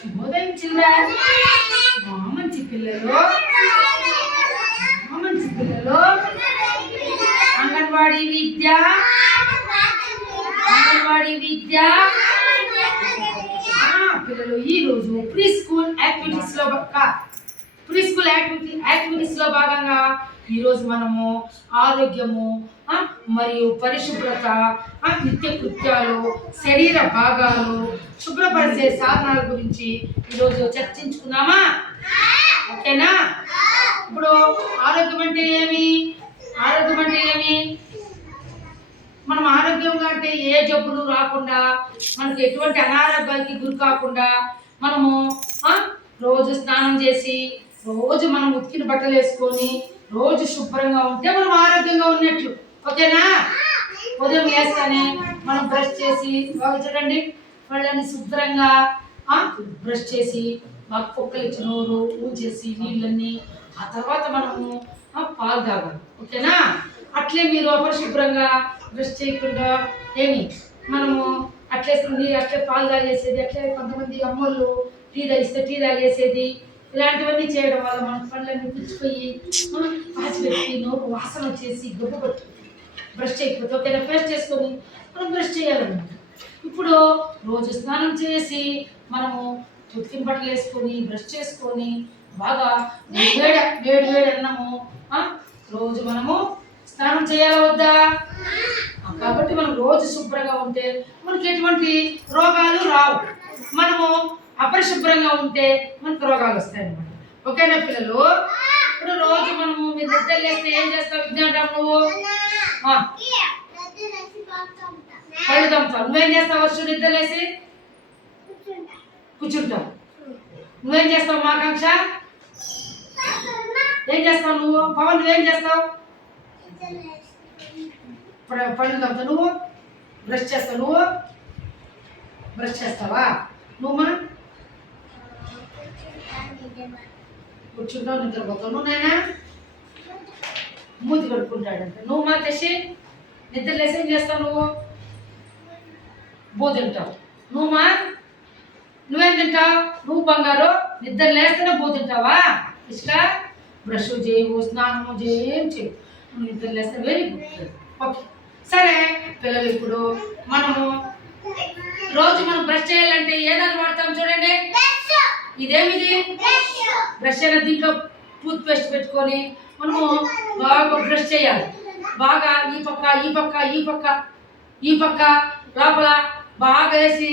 శుభోదయం చిల్డ్రన్. మంచి పిల్లలు అంగన్వాడీ విద్య పిల్లలు ఈరోజు ప్రీ స్కూల్ యాక్టివిటీస్ లో భాగంగా ఈరోజు మనము ఆరోగ్యము మరియు పరిశుభ్రత, నిత్య కృత్యాలు, శరీర భాగాలు, శుభ్రపరిచే సాధనాల గురించి ఈరోజు చర్చించుకుందామా? ఓకేనా? ఇప్పుడు ఆరోగ్యం అంటే ఏమి? మనం ఆరోగ్యంగా అంటే ఏ జబ్బులు రాకుండా, మనకు ఎటువంటి అనారోగ్యానికి గురి కాకుండా మనము రోజు స్నానం చేసి, రోజు మనం ఉతికిన బట్టలు వేసుకొని, రోజు శుభ్రంగా ఉంటే మనం ఆరోగ్యంగా ఉన్నట్లు. ఓకేనా? ఉదయం వేస్తానే మనం బ్రష్ చేసి బాగా చూడండి, వాళ్ళని శుభ్రంగా బ్రష్ చేసి బాగా పొక్కలిచ్చి నోరు ఊచేసి నీళ్ళన్నీ, ఆ తర్వాత మనము పాలు తాగాలి. ఓకేనా? అట్లే మీరు అపరిశుభ్రంగా బ్రష్ చేయకుండా మనము అట్లే పాలు తాగేసేది, అట్లే కొంతమంది అమ్మోళ్ళు టీ తాగేసేది, ఇలాంటివన్నీ చేయడం వల్ల మన పళ్ళన్నీ పుచ్చిపోయి పాచిపెట్టి నోరు వాసన వచ్చేసి గొప్ప పట్టు బ్రష్ చేయకపోతే. ఓకేనా? పేస్ట్ చేసుకొని మనం బ్రష్ చేయాలన్నమాట. ఇప్పుడు రోజు స్నానం చేసి మనము ఉతికిన బట్టలు వేసుకొని బ్రష్ చేసుకొని బాగా వేడి అన్నము రోజు మనము స్నానం చేయాలా వద్దా? కాబట్టి మనం రోజు శుభ్రంగా ఉంటే మనకి ఎటువంటి రోగాలు రావు. మనము అపరిశుభ్రంగా ఉంటే మనకు రోగాలు వస్తాయి అన్నమాట. ఓకేనా పిల్లలు? ఇప్పుడు రోజు మనము మీరు నిద్ర లేస్తే ఏం చేస్తావు? విజ్ఞానం నువ్వు కళ్ళు తమ్ముతావు. నువ్వేం చేస్తావు? వర్షం నిద్ర లేసి కూర్చుంటావు. నువ్వేం చేస్తావు? ఆకాంక్ష ఏం చేస్తావు? నువ్వు పవన్ నువ్వేం చేస్తావు? పళ్ళు తమ్ముతావు. నువ్వు బ్రష్ చేస్తావు. నువ్వు బ్రష్ చేస్తావా? నువ్వు కూర్చుంటావు, నిద్రపోతావు. నువ్వు నాయనా మూతి కడుక్కుంటాడంట. నువ్వు మా తెసి నిద్ర లేసి ఏం చేస్తావు? నువ్వు బూ తింటావు. నువ్వేం తింటావు? నువ్వు బంగారు నిద్ర లేస్తేనే బూ తింటావా? ఇష్ట బ్రష్ చేయవు, స్నానము ఏం చేయవు, నువ్వు నిద్ర లేస్తే వెరీ గుడ్. ఓకే సరే పిల్లలు, ఇప్పుడు మనము రోజు మనం బ్రష్ చేయాలంటే ఏదాన్ని వాడతాం చూడండి. ఇదేమిది? బ్రష్ అయినా దీంట్లో టూత్ పేస్ట్ పెట్టుకొని మనము బాగా బ్రష్ చేయాలి. బాగా ఈ పక్క లోపల బాగా వేసి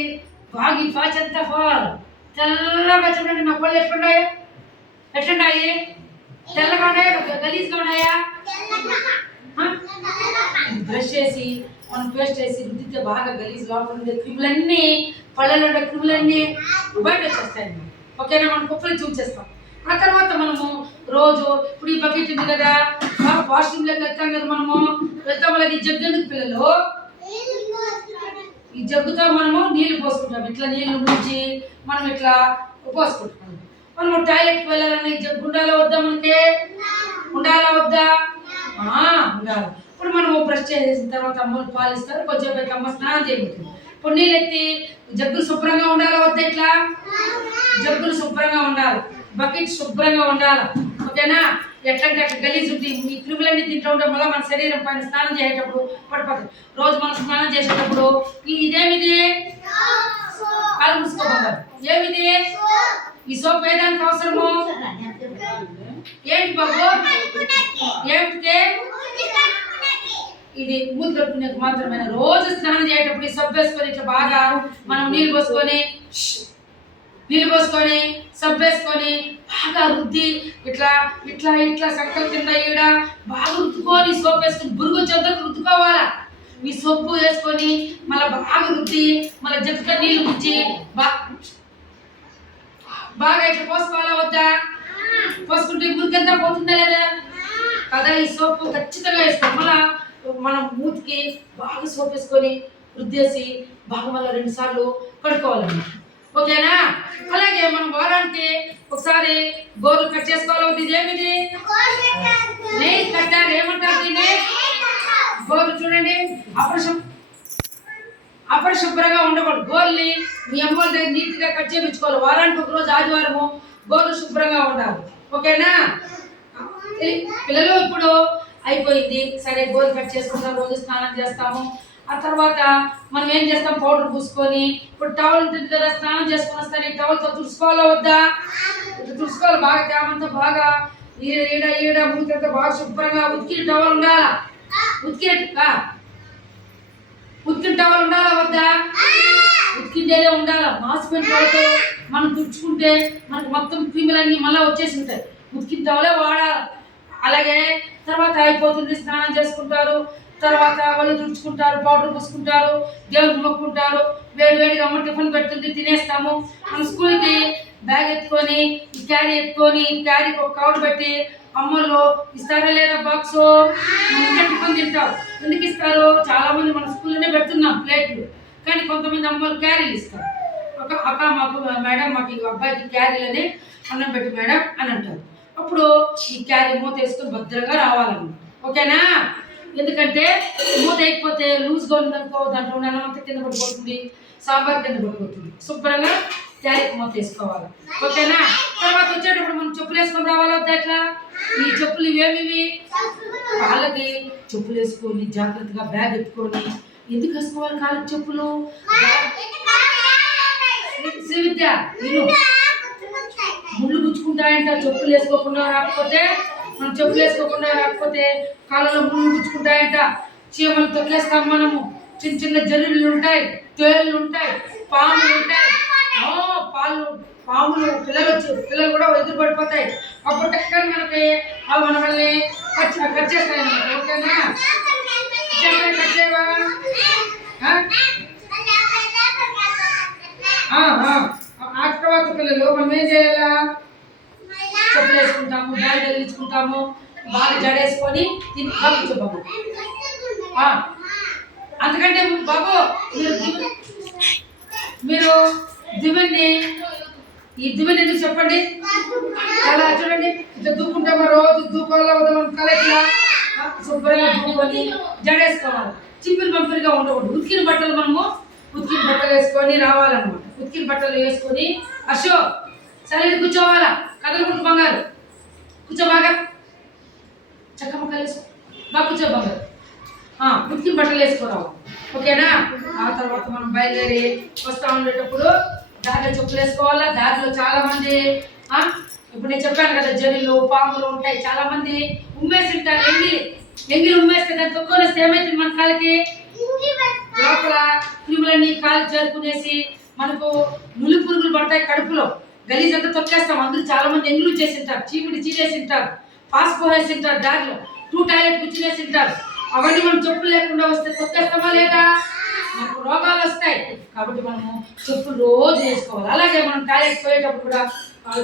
బాగా ఈ పాచంతా పోవాలి. తెల్లగా చూడండి. నా పళ్ళు ఎట్లున్నాయి? తెల్లగా ఉన్నాయా? గలీజ్గా ఉన్నాయా? బ్రష్ చేసి మనం పేస్ట్ వేసి రుద్దితే బాగా గలీజ్ లోపల ఉండే క్రిములన్నీ, పళ్ళలో ఉండే క్రిములన్నీ బయట వచ్చేస్తాయి. ఓకేనా? మనం కుప్పలు చూసేస్తాం. ఆ తర్వాత మనము రోజు ఇప్పుడు ఈ బకెట్ ఉంది కదా, వాష్రూమ్లోకి వెళ్తాం కదా, మనము వెళ్తాం వల్ల ఈ జగ్గు ఎందుకు పిల్లలు? ఈ జగ్గుతో మనము నీళ్లు పోసుకుంటాం. ఇట్లా నీళ్లు ముంచి మనం ఇట్లా పోసుకుంటాం. మనము టాయిలెట్కి వెళ్ళాలన్నా ఈ జగ్గు ఉండాలా వద్దా? మనకి ఉండాలా వద్దా? ఉండాలి. ఇప్పుడు మనము బ్రష్ చేసిన తర్వాత అమ్మలు పాలిస్తారు, కొంచెం పెద్ద అమ్మ స్నానం చేయబోతుంది. ఇప్పుడు నీళ్ళు ఎత్తి జగ్గులు శుభ్రంగా ఉండాలా వద్దా? ఇట్లా జగ్గులు శుభ్రంగా ఉండాలి, బకెట్ శుభ్రంగా ఉండాలి. ఓకేనా? ఎట్లంటే అట్లా గలీజ్ ఉంటుంది. ఈ క్రిములన్నీ తింటూ ఉంటాం వల్ల మన శరీరం పైన స్నానం చేసేటప్పుడు పడిపోతుంది. రోజు మనం స్నానం చేసేటప్పుడు ఇదేమిది? కాలు మూసుకోబోతారు. ఏమిది? ఈ సోప్ వేయడానికి అవసరము ఏంటి బాబు? ఏమిటి? ఇది మూతి కడుక్కునే మాత్రమే. రోజు స్నానం చేసేటప్పుడు ఈ సబ్బు వేసుకొని ఇట్లా బాగా మనం నీళ్ళు పోసుకొని సబ్బు వేసుకొని బాగా రుద్ది ఇట్లా సంకల కింద ఈడ బాగా రుద్దుకొని సోప్ వేసుకొని బురుగు చెద్దకు రుద్దుకోవాలా. ఈ సొప్పు వేసుకొని మళ్ళీ బాగా రుద్ది మళ్ళీ జగ్గుతో నీళ్ళు ముచ్చి బాగా ఇట్లా పోసుకోవాలా వద్దా? పోసుకుంటే మురికంతా పోతుందా లేదా కదా? ఈ సోపు ఖచ్చితంగా వేసుకోవాలి. మళ్ళీ మనం మూతికి బాగా సోప్ వేసుకొని రుద్దేసి బాగా మళ్ళీ 2 సార్లు కడుక్కోవాలన్నమాట. ఓకేనా? అలాగే మనం వారానికి ఒకసారి గోర్లు కట్ చేసుకోవాలి. ఇది ఏమిది? Nail cutter. ఏమంటారు దీన్ని? గోర్లు చూడండి. అపరిశుభ్రంగా ఉండకూడదు. గోర్ని మీ అమ్మల దగ్గర నీట్గా కట్ చేయించుకోవాలి. వారానికి ఒక రోజు ఆదివారము గోర్లు శుభ్రంగా ఉండాలి. ఓకేనా పిల్లలు? ఇప్పుడు అయిపోయింది సరే, గోరు కట్ చేసుకుంటాం, రోజు స్నానం చేస్తాము. ఆ తర్వాత మనం ఏం చేస్తాం, పౌడర్ పూసుకొని ఇప్పుడు టవల్ ఉంటుంది కదా, స్నానం చేసుకొని వస్తాను, ఈ టవల్తో తుడుచుకోవాలా వద్దా? తుడుచుకోవాలి బాగా, తేమంతా బాగా ఈడ ఈడ మూతంతా బాగా శుభ్రంగా ఉతికిన టవల్ ఉండాలా? ఉతికిన టవల్ ఉండాలా వద్దా? ఉతికిందేదే ఉండాలా. మాసిపోయిన టవల్తో మనం తుడుచుకుంటే మనకు మొత్తం క్రిములన్నీ మళ్ళీ వచ్చేసి ఉంటాయి. ఉతికిన టవలే వాడాలి. అలాగే తర్వాత అయిపోతుంది, స్నానం చేసుకుంటారు, తర్వాత వాళ్ళు తుడుచుకుంటారు, పౌడర్ పూసుకుంటారు, దేవుడికి మొక్కుంటారు, వేడివేడిగా అమ్మ టిఫిన్ పెడుతుంది, తినేస్తాము. మన స్కూల్కి బ్యాగ్ ఎత్తుకొని క్యారీ ఎత్తుకొని క్యారీకి ఒక కవర్ పెట్టి అమ్మలు ఇస్తారా లేదా బాక్స్, ఇంకా టిఫిన్ తింటారు. ఎందుకు ఇస్తారు? చాలా మంది మన స్కూల్లోనే పెడుతున్నాం ప్లేట్లు, కానీ కొంతమంది అమ్మలు క్యారీలు ఇస్తారు. అక్క మాకు మేడం, మాకు ఈ అబ్బాయికి క్యారీలని అన్నం పెట్టి మేడం అని అంటారు. అప్పుడు ఈ క్యారీ మూత వేసుకొని భద్రంగా రావాలన్నమాట. ఓకేనా? ఎందుకంటే మూత వేయకపోతే లూజ్గా ఉందనుకో, దాంట్లో ఉన్న అన్నం అంతా కింద పడిపోతుంది, సాంబార్ కింద పడిపోతుంది. శుభ్రంగా క్యారీకి మూత వేసుకోవాలి. ఓకేనా? తర్వాత వచ్చేటప్పుడు మనం చెప్పులు వేసుకొని రావాలా వద్దా? ఎట్లా? ఈ చెప్పులు ఇవేమివి? కాళ్ళకి చెప్పులు వేసుకొని జాగ్రత్తగా బ్యాగ్ ఎత్తుకొని, ఎందుకు వేసుకోవాలి కాళ్ళకి చెప్పులు? శ్రీ విద్య ముళ్ళు గుచ్చుకుంటాయంట చెప్పులు వేసుకోకుండా రాకపోతే. మనం చెప్పులు వేసుకోకుండా రాకపోతే కాళ్ళలో ముళ్ళు గుచ్చుకుంటాయంట. చీమలు తొక్కేస్తాం మనము. చిన్న చిన్న జల్లులు ఉంటాయి, తేళ్ళు ఉంటాయి, పాములు ఉంటాయి. పాములు పిల్లలు కూడా ఎదురు పడిపోతాయి. అప్పుడు టక్కన మనకి అవి మనల్ని కట్ చేస్తాయి అన్నమాట. ఓకేనా? కట్ చేయవా? ఆ తర్వాత పిల్లలు మనం ఏం చేయాలా? చెప్పులు వేసుకుంటాము, బ్యాగ్ తగిలించుకుంటాము, బాగా జడేసుకొని తిని బాబు. అందుకంటే బాబు మీరు దివ్వెని, ఈ దివ్వెని ఎందుకు చెప్పండి? అలా చూడండి, ఇట్లా దూకుంటామా, రోజు దూకోవాలా వద్దా? మనం కలెక్ట్లా శుభ్రంగా దూకొని జడేసుకోవాలి. చింపిరి పంపిరిగా ఉండకూడదు. ఉతికిన బట్టలు వేసుకొని రావాలన్నమాట. ఉతికిన బట్టలు వేసుకొని అశో సరే కూర్చోవాలా, కదలకూడదు బంగారు, కూర్చో బాగా, చక్కమక్కలు వేసుకో బాగా, కూర్చో బంగారు. ఉతికిన బట్టలు వేసుకోరావు. ఓకేనా? ఆ తర్వాత మనం బయలుదేరి వస్తూ ఉండేటప్పుడు దారిలో చెప్పులు వేసుకోవాలా. దారిలో చాలా మంది ఇప్పుడు నేను చెప్పాను కదా, జల్లులు పాములు ఉంటాయి. చాలా మంది ఉమ్మేసి ఉంటారు. ఎంగిలి ఉమ్మేస్తే దాన్ని తొక్కునేస్తే ఏమైతుంది? మన కాలికి లోపల క్రిములన్నీ కాలు చేరుకునేసి మనకు నులి పురుగులు పడతాయి. కడుపులో గలీజ్ అంతా తొక్కేస్తాం. అందరూ చాలా మంది ఎంగిలు చేసి ఉంటారు, చీమిడి చీరేసి ఉంటారు, పాస్పో వేసి ఉంటారు, దారిలో 2 టాయిలెట్ కూర్చునేసి ఉంటారు. అవన్నీ మనం చెప్పులు లేకుండా వస్తే తొక్కేస్తామా లేదా? మనకు రోగాలు వస్తాయి. కాబట్టి మనము చెప్పులు రోజు వేసుకోవాలి. అలాగే మనం టాయిలెట్ పోయేటప్పుడు కూడా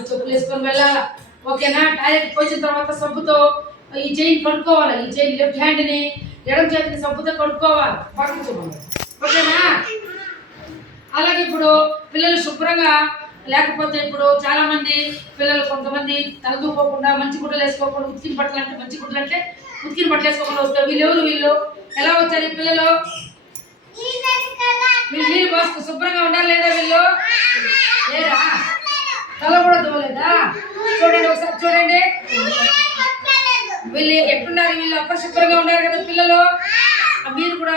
చెప్పులు వేసుకొని వెళ్ళాలా. ఓకేనా? టాయిలెట్ పోసిన తర్వాత సబ్బుతో ఈ చెయ్యి కడుక్కోవాలి. ఈ చెయ్యి లెఫ్ట్ హ్యాండ్ని ఎడమ చేతిని సబ్బుతో కడుక్కోవాలి, పడుకోవాలి. ఓకేనా? అలాగే ఇప్పుడు పిల్లలు శుభ్రంగా లేకపోతే, ఇప్పుడు చాలా మంది పిల్లలు కొంతమంది తలదూకోకుండా మంచి గుడ్డలు వేసుకోకుండా, ఉతికిన బట్టలు అంటే మంచి గుడ్డలు అంటే ఉతికిన బట్టలు వేసుకోకుండా వస్తారు. వీళ్ళు ఎలా వచ్చారు? ఈ పిల్లలు నీళ్ళు పోసుకో శుభ్రంగా ఉండాలి లేదా? వీళ్ళు లేరా? తల కూడా దోలేదా? చూడండి ఒకసారి, చూడండి వీళ్ళు ఎట్లున్నారు? వీళ్ళు అపరిశుభ్రంగా ఉన్నారు కదా పిల్లలు. మీరు కూడా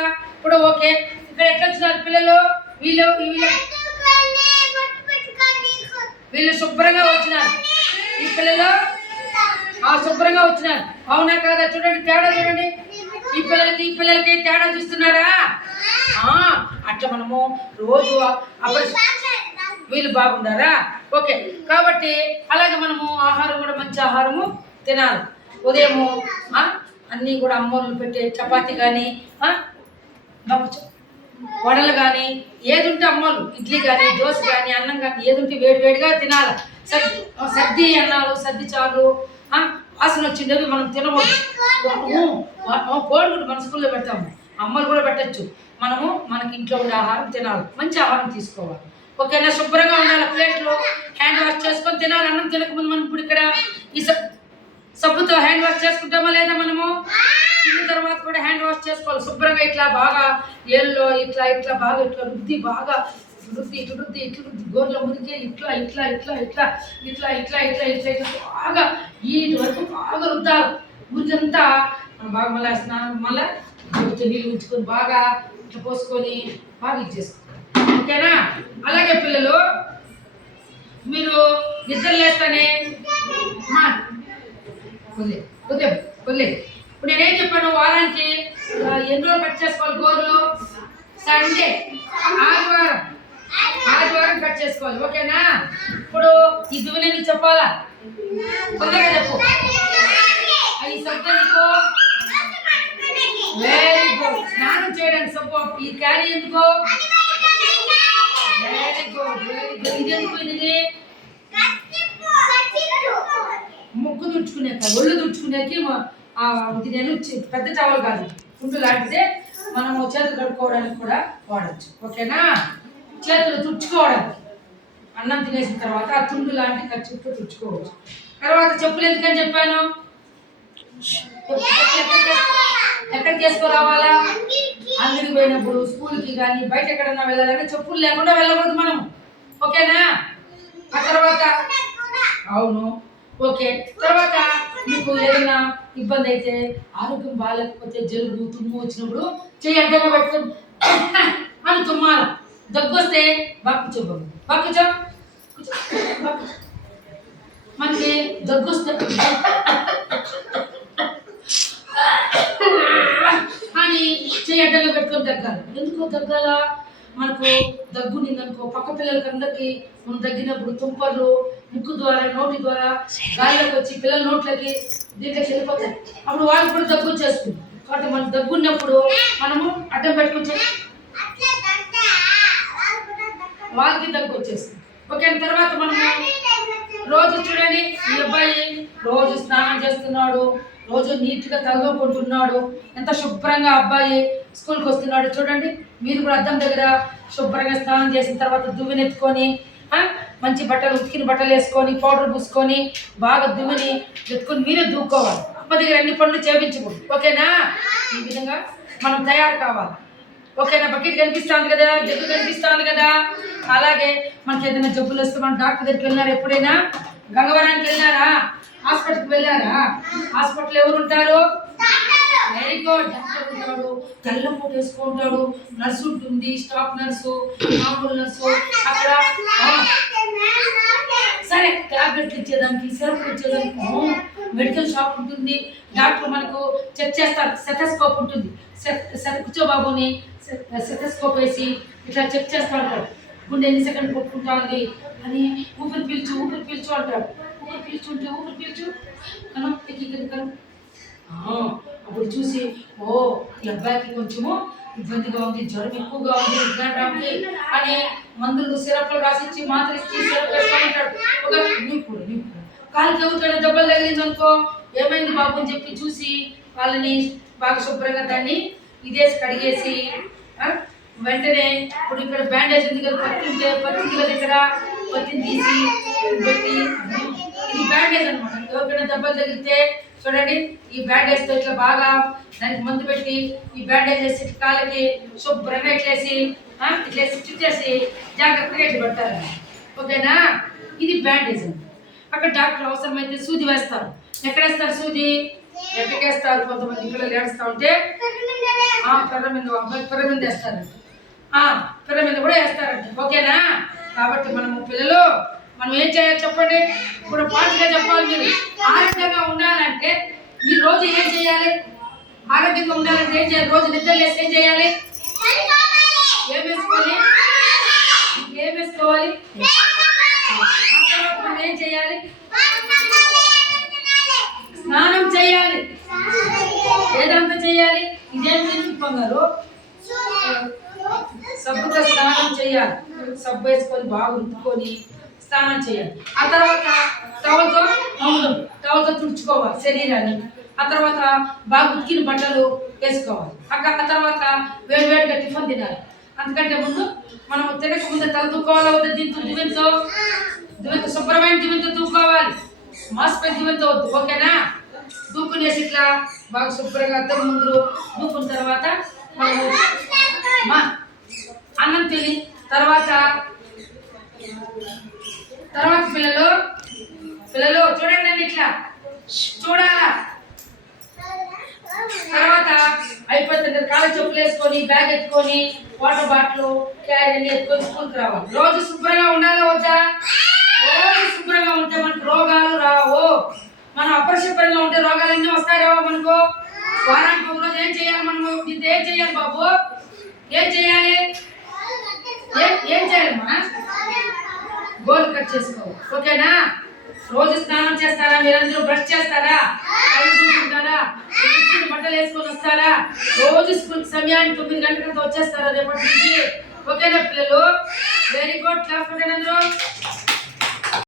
ఓకే. ఇక్కడ ఎట్లా వచ్చినారు పిల్లలు? వీళ్ళు శుభ్రంగా వచ్చినారు. ఈ పిల్లలు శుభ్రంగా వచ్చినారు. అవునా కాదా? చూడండి తేడా, చూడండి. ఈ పిల్లలకి తేడా చూస్తున్నారా? అట్లా మనము రోజు వీళ్ళు బాగున్నారా? ఓకే. కాబట్టి అలాగే మనము ఆహారం కూడా మంచి ఆహారము తినాలి. ఉదయము అన్నీ కూడా అమ్మోళ్ళు పెట్టే చపాతి కానీ, వడలు కానీ, ఏది ఉంటే అమ్మోళ్ళు ఇడ్లీ కానీ, దోశ కానీ, అన్నం కానీ ఏది ఉంటే వేడివేడిగా తినాలి. సద్ది అన్నాలు, సద్ది చారు వాసన వచ్చిండేవి మనం తినకూడదు. కోడిగుడ్డు మన స్కూల్లో పెడతాము, అమ్మలు కూడా పెట్టచ్చు. మనకి ఇంట్లో ఉండే ఆహారం తినాలి, మంచి ఆహారం తీసుకోవాలి. ఓకేనా? శుభ్రంగా ఉండాలి. ప్లేట్లు హ్యాండ్ వాష్ చేసుకొని తినాలి. అన్నం తినకముందు మనం ఇప్పుడు ఇక్కడ ఈ సబ్బుతో హ్యాండ్ వాష్ చేసుకుంటామా లేదా? మనము తిన్న తర్వాత కూడా హ్యాండ్ వాష్ చేసుకోవాలి శుభ్రంగా. ఇట్లా బాగా ఏళ్ళలో ఇట్లా ఇట్లా బాగా ఇట్లా రుద్ది బాగా ఇట్లా రుద్ది గోర్ల మురికి ఇట్లా ఇట్లా ఇట్లా ఇట్లా ఇట్లా ఇట్లా ఇట్లా ఇట్లా ఇట్లా బాగా వీటి వరకు బాగా రుద్దాలి. మురికంతా బాగా మళ్ళీ స్నానం మళ్ళీ నీళ్ళు ఉంచుకొని బాగా ఇట్లా పోసుకొని బాగా ఇది చేసుకోవాలి. ఓకేనా? అలాగే పిల్లలు మీరు నిద్ర లేస్తానే వదిలే. ఇప్పుడు నేనేం చెప్పాను, వారానికి ఎన్ని రోజులు కట్ చేసుకోవాలి గోర్లు? సండే, ఆదివారం కట్ చేసుకోవాలి. ఓకేనా? ఇప్పుడు ఈ దువ్వెనెలు చెప్పాలా? తొందరగా చెప్పు. ఈ సబ్బు ఎందుకు? Very good. స్నానం చేయడానికి సబ్బు. ఈ క్యారీ ఎందుకు? Very good very good. ఇది ఎందుకు? ఇది ముక్కు తుడుచుకునేక, ఒళ్ళు తుడుచుకునేకి. ఇది నేను పెద్ద టవల్ కాదు, కుంటు లాంటిదే. మనము చేతులు కడుక్కోవడానికి కూడా వాడచ్చు. ఓకేనా? చేతులు తుడుచుకోవడానికి అన్నం తినేసిన తర్వాత ఆ తుండు లాంటి ఖర్చుతో తుడుచుకోవచ్చు. తర్వాత చెప్పులు ఎందుకని చెప్పాను? ఎక్కడికి వేసుకోరావాలా? అంగడికి పోయినప్పుడు, స్కూల్కి కానీ బయట ఎక్కడన్నా వెళ్ళాలంటే చెప్పులు లేకుండా వెళ్ళకూడదు మనం. ఓకేనా? ఆ తర్వాత అవును ఓకే. తర్వాత మీకు ఏదైనా ఇబ్బంది అయితే, ఆరోగ్యం బాగాలేకపోతే, జలుబు తుమ్ము వచ్చినప్పుడు చెయ్యి అడ్డంగా పెట్టుకొని అని తుమ్మాల. దగ్గు వస్తే బాగా కూర్చో మనకి దగ్గు వస్తే అని చెయ్యి అడ్డంగా పెట్టుకొని దగ్గాలి. ఎందుకు దగ్గాల? మనకు దగ్గు నిందనుకో, పక్క పిల్లలకి అందరికీ మనం తగ్గినప్పుడు తుంపర్లు ముక్కు ద్వారా నోటి ద్వారా గాలిలోకి వచ్చి పిల్లల నోట్లకి దీంట్లోకి వెళ్ళిపోతాయి. అప్పుడు వాళ్ళకి కూడా దగ్గు వచ్చేస్తుంది. కాబట్టి మనం దగ్గు ఉన్నప్పుడు మనము అడ్డం పెట్టుకుంటే వాళ్ళకి దగ్గు వచ్చేస్తుంది. ఓకే. తర్వాత మనము రోజు చూడండి, ఈ అబ్బాయి రోజు స్నానం చేస్తున్నాడు, రోజు నీట్గా తలదొక్కుంటున్నాడు, ఎంత శుభ్రంగా అబ్బాయి స్కూల్కి వస్తున్నాడు చూడండి. మీరు కూడా అద్దం దగ్గర శుభ్రంగా స్నానం చేసిన తర్వాత దువ్వెనెత్తుకొని మంచి బట్టలు, ఉతికిన బట్టలు వేసుకొని పౌడర్ పూసుకొని బాగా దువ్వెని ఎత్తుకొని మీరే దూక్కోవాలి. అమ్మ దగ్గర అన్ని పనులు చేయించకూడదు. ఓకేనా? ఈ విధంగా మనం తయారు కావాలి. ఓకేనా? బకెట్ కనిపిస్తుంది కదా, జగ్గు కనిపిస్తుంది కదా. అలాగే మనకి ఏదైనా జబ్బులు వస్తే మనం డాక్టర్ దగ్గరికి వెళ్ళినారా? ఎప్పుడైనా గంగవరానికి వెళ్ళారా? హాస్పిటల్కి వెళ్ళారా? హాస్పిటల్ ఎవరు ఉంటారు? Very good. డాక్టర్ ఉంటాడు, తెల్ల పూట వేసుకుంటాడు, నర్సు ఉంటుంది, స్టాఫ్ నర్సు, మామూలు నర్సు. అక్కడ సరే టాబ్లెట్లు ఇచ్చేదానికి, సిరప్ ఇచ్చేదానికి మెడికల్ షాప్ ఉంటుంది. డాక్టర్ మనకు చెక్ చేస్తారు, సెటస్కోప్ ఉంటుంది. కూర్చోబాబుని సెటస్కోప్ వేసి ఇట్లా చెక్ చేస్తూ ఉంటాడు. గుండె ఎన్ని సెకండ్ కొట్టుకుంటుంది అని, ఊపిరి పీల్చు అంటాడు. ఊపిరి పీల్చు కను కను. అప్పుడు చూసి ఓ ఈ అబ్బాయికి కొంచెము ఇబ్బందిగా ఉంది, జ్వరం ఎక్కువగా ఉంది విజ్ఞానానికి అని మందులు సిరప్లు రాసిచ్చి మాత్ర ఇచ్చి సిరప్ వేసుకోమంటాడు. ఒక నీకు కాలికి అవుతాడు, దెబ్బలు తగిలింది అనుకో, ఏమైంది బాబు అని చెప్పి చూసి వాళ్ళని బాగా శుభ్రంగా దాన్ని ఇదేసి కడిగేసి వెంటనే ఇప్పుడు ఇక్కడ బ్యాండేజ్ ఉంది కదా, పత్తి ఉంటే పత్తి దగ్గర పత్తిని తీసి పెట్టి, ఇది బ్యాండేజ్ అనమాట. ఎవరికైనా దెబ్బలు తగిలితే చూడండి, ఈ బ్యాండేజ్తో ఇట్లా బాగా దానికి మందు పెట్టి ఈ బ్యాండేజ్ వేసి కాళ్ళకి శుభ్రంగా ఇట్లేసి చుట్టేసి జాగ్రత్తగా ఇట్లా పెట్టాలి. ఓకేనా? ఇది బ్యాండేజ్ అండి. అక్కడ డాక్టర్ అవసరమైతే సూది వేస్తారు. ఎక్కడ వేస్తారు సూది? ఎక్కడికి వేస్తారు? కొంతమంది పిల్లలు ఏడుస్తూ ఉంటే పిర్ర మీద వేస్తారంట, పిర్ర మీద కూడా వేస్తారంట. ఓకేనా? కాబట్టి మనము పిల్లలు మనం ఏం చేయాలి చెప్పండి? ఇప్పుడు పాటగా చెప్పాలి. మీరు ఆరోగ్యంగా ఉండాలంటే మీరు రోజు ఏం చేయాలి? ఆరోగ్యంగా ఉండాలంటే ఏం చేయాలి? రోజు నిద్ర లేసి ఏం చేయాలి? ఏం వేసుకోవాలి? మనం ఏం చేయాలి? స్నానం చేయాలి. ఏదంతా చేయాలి? ఇదేం చెప్పారు? సబ్బుతో స్నానం చేయాలి. సబ్బు వేసుకొని బాగా రుద్దుకొని స్నానం చేయాలి. ఆ తర్వాత టవల్తో తుడుచుకోవాలి శరీరాన్ని. ఆ తర్వాత బాగా ఉతికిన బట్టలు వేసుకోవాలి. ఆ తర్వాత వేడివేడిగా టిఫిన్ తినాలి. అందుకంటే ముందు మనం తినక ముందు తల దూకోవాలి వద్దు. దీంతో దివెంతో శుభ్రమైన దివెంతో దూకోవాలి. మాస్పై దివెంతో వద్దు. ఓకేనా? దూకునేసి ఇట్లా బాగా శుభ్రంగా అద్దం ముందు దూకున్న తర్వాత మనము అన్నం తిని తర్వాత పిల్లలు చూడండి అండి, ఇట్లా చూడాలా. తర్వాత అయిపోతుంది, కాళ్ళ చెప్పులు వేసుకొని బ్యాగ్ ఎత్తుకొని వాటర్ బాటిల్ క్యారీ ఎత్తుకొని స్కూల్కి రావాలి. రోజు శుభ్రంగా ఉండాలా వద్దా? రోజు శుభ్రంగా ఉంటే మనకు రోగాలు రావు. మనం అపరిశుభ్రంగా ఉంటే రోగాలన్నీ వస్తాయో మనకు. వారానికి ఒక రోజు ఏం చేయాలి మనము? దీంతో ఏం చేయాలి బాబు? ఏం చేయాలి? ఏం చేయాలమ్మా? గోల్ కట్ చేసుకో, ఓకేనా? రోజు స్నానం చేస్తారా? మీరందరూ బ్రష్ చేస్తారా? బట్టలు వేసుకొని వస్తారా? రోజు స్కూల్ సమయానికి 9 గంటలతో వచ్చేస్తారా రేపటి నుంచి? ఓకేనా పిల్లలు? Very good. క్లాస్ అందరూ